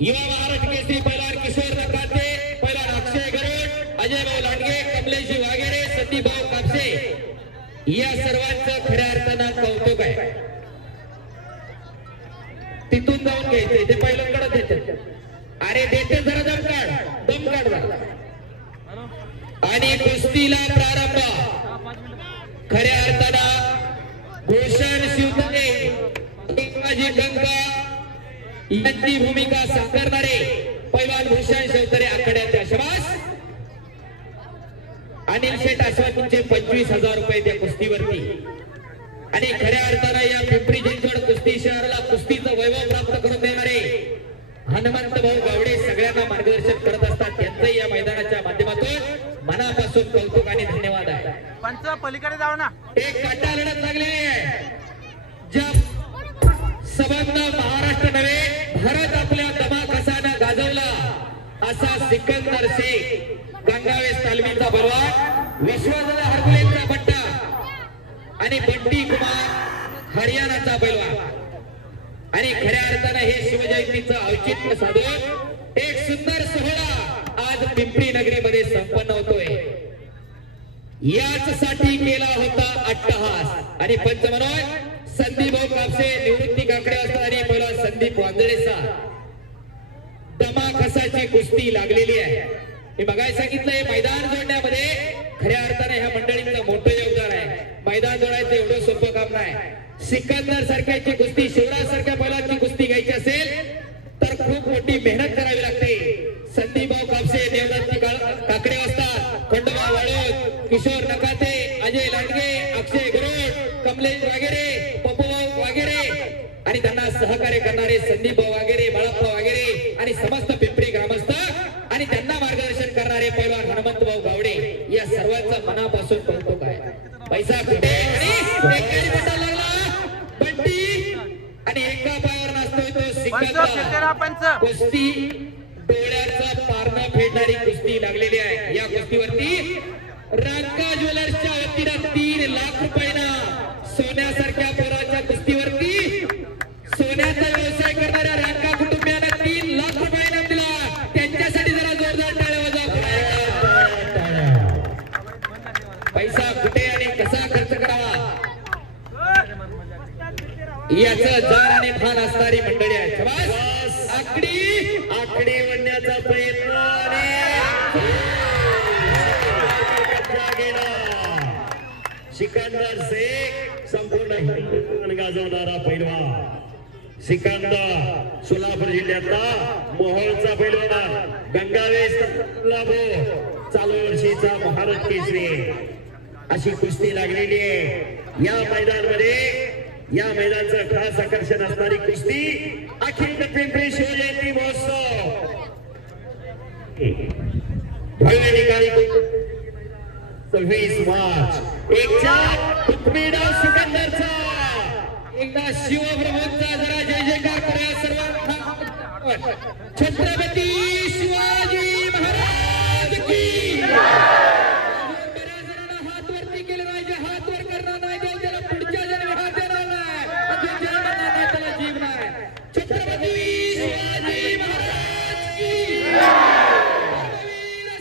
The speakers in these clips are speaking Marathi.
युवा महाराष्ट्र केसरी पैलवान किशोर नकाते, पैलवान अक्षय गरुड, अजय भाऊ लांडगे, कमलेश वागेरे, संदीप भाऊ कापसे या सर्वांचं खऱ्या अर्थानं कौतुक आहे. तिथून जाऊन घ्यायचे ते पहिल्यांकडे देते. अरे देते जरा दम काढ आणि कुस्तीला प्रारंभ. खऱ्या अर्थानं भूषण शिवतरे, माझी गंगा यांची भूमिका साकारणारे पैलवान भूषण शिवतरे आखाड्याच्या शबास. अनिल शेठ आश्वातींचे 25,000 रुपये त्या कुस्तीवरती. आणि खऱ्या अर्थानं या पिंपरी चिंचवड कुस्ती शहराला कुस्तीचं वैभव प्राप्त करून देणारे हनुमंत भाऊ गावडे सगळ्यांना मार्गदर्शन करत असतात. त्यांचं या मैदानाच्या माध्यमातून मनापासून कौतुक आणि धन्यवाद आहे. पंच पलीकडे जाऊ ना. एक काटा लढत लागलेली आहे. ज्या सबंध महाराष्ट्र नव्हे भारत आपल्या दमाकसानं गाजवला असा सिकंदर शेख, गंगावेस तालमीचा बलवान, विश्वनाथ हरकुलेचा बट्टा आणि बंटी कुमार हरियाणाचा पैलवान. आणि खऱ्या अर्थानं हे शिवजयंतीचं औचित्य साधून एक सुंदर सोहळा आज पिंपरी नगरीमध्ये संपन्न होतोय. याच साठी केला होता अट्टहास. आणि पंच म्हणून संदीप भाऊ कापसे, निवृत्ती काकडे असतात आणि पहिला संदीप वांजळेचा दमाकसाची कुस्ती लागलेली आहे. मी बघायला सांगितलं हे मैदान जोडण्यामध्ये खऱ्या अर्थाने ह्या मंडळींचं मोठं योगदान आहे. मैदान जोडायचं एवढं सोपं काम नाही. सिकंदर सारख्याची कुस्ती, शिवराज सारख्या बैलाची कुस्ती घ्यायची असेल तर खूप मोठी मेहनत करावी लागते. संदीप भाऊ कापसे, देवदत्त काकडे असतात, खंडोबा वाळूद, किशोर नकाते, अजय लांडगे, अक्षय गरुड, कमलेश वागेरे, पप्पूभाऊ वागेरे आणि त्यांना सहकार्य करणारे संदीप भाऊ वागेरे, बाळाप्पा वागेरे आणि समस्त पिंपरी ग्रामस्थ आणि त्यांना मार्गदर्शन करणारे पैलवान हनुमंत भाऊ गावडे या सर्वांचं मनापासून कौतुक आहे. पैसा कुठे आणि बंटी आणि एका पायावर नसतोय तो सिकंदर. कुस्ती डोळ्याचं पारणं फेडणारी कुस्ती लागलेली आहे. या कुस्तीवरती रंका ज्वेलर्सच्या वतीनं 3 लाख रुपयांना सोन्यासारख्या पोराच्या कुस्तीवरती सोन्याचा व्यवसाय करणाऱ्या रंका कुटुंबियांना 3 लाख रुपयांना दिला. त्यांच्यासाठी जरा जोरदार टाळ्या वाजवा. पैसा कुठे आणि कसा खर्च करावा याचं जाण आणि भान असणारी मंडळी आहे. शबास. आकडी म्हणण्याचा प्रयत्न सिकंदर शेख संपूर्ण गाजवणारा पैलवान. सिकंदर सोलापूर जिल्ह्यातला मोहोळचा पैलवान, गंगावेस चालू वर्षीचा महाराष्ट्र केसरी अशी कुस्ती लागलेली आहे या मैदानामध्ये. या मैदानाचं खास आकर्षण असणारी कुस्ती अखिल पिंपरी शिवजयंती महोत्सव भव्य ठिकाणी 26 मार्च. सिकंदरचा एकदा शिवप्रभूंचा जरा जय जयकार करूया सर्वांना. छत्रपती शिवाजी महाराज की. बऱ्याच जणांना हात वरती केले पाहिजे. हात वर करणार नाही देव त्याला पुढच्या जन्मी हात देणार नाही. अजून जन्म नाही त्याला जीव नाही. छत्रपती शिवाजी महाराज की.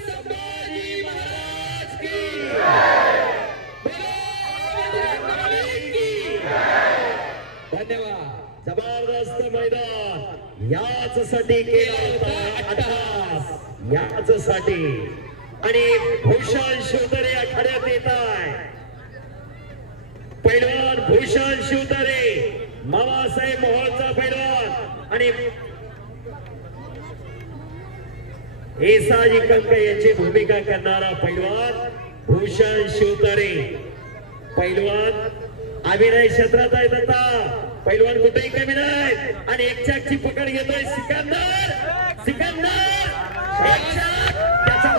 संभाजी महाराज की. धन्यवाद. जबरदस्त मैदान याच साठी केला होता अट्टहास. याच साठी. आणि भूषण शिवतरे आखाड्यात येत आहे. पैलवान भूषण शिवतरे, मामासाहेब मोहोळचा पैलवान आणि एसाजी कंक यांची भूमिका करणारा पैलवान भूषण शिवतरे. पैलवान अभिनय क्षेत्रात आहेत आता. पैलवान कुठेही कमी नाही. आणि एक चाकची पकड घेतोय सिकंदर. त्याचा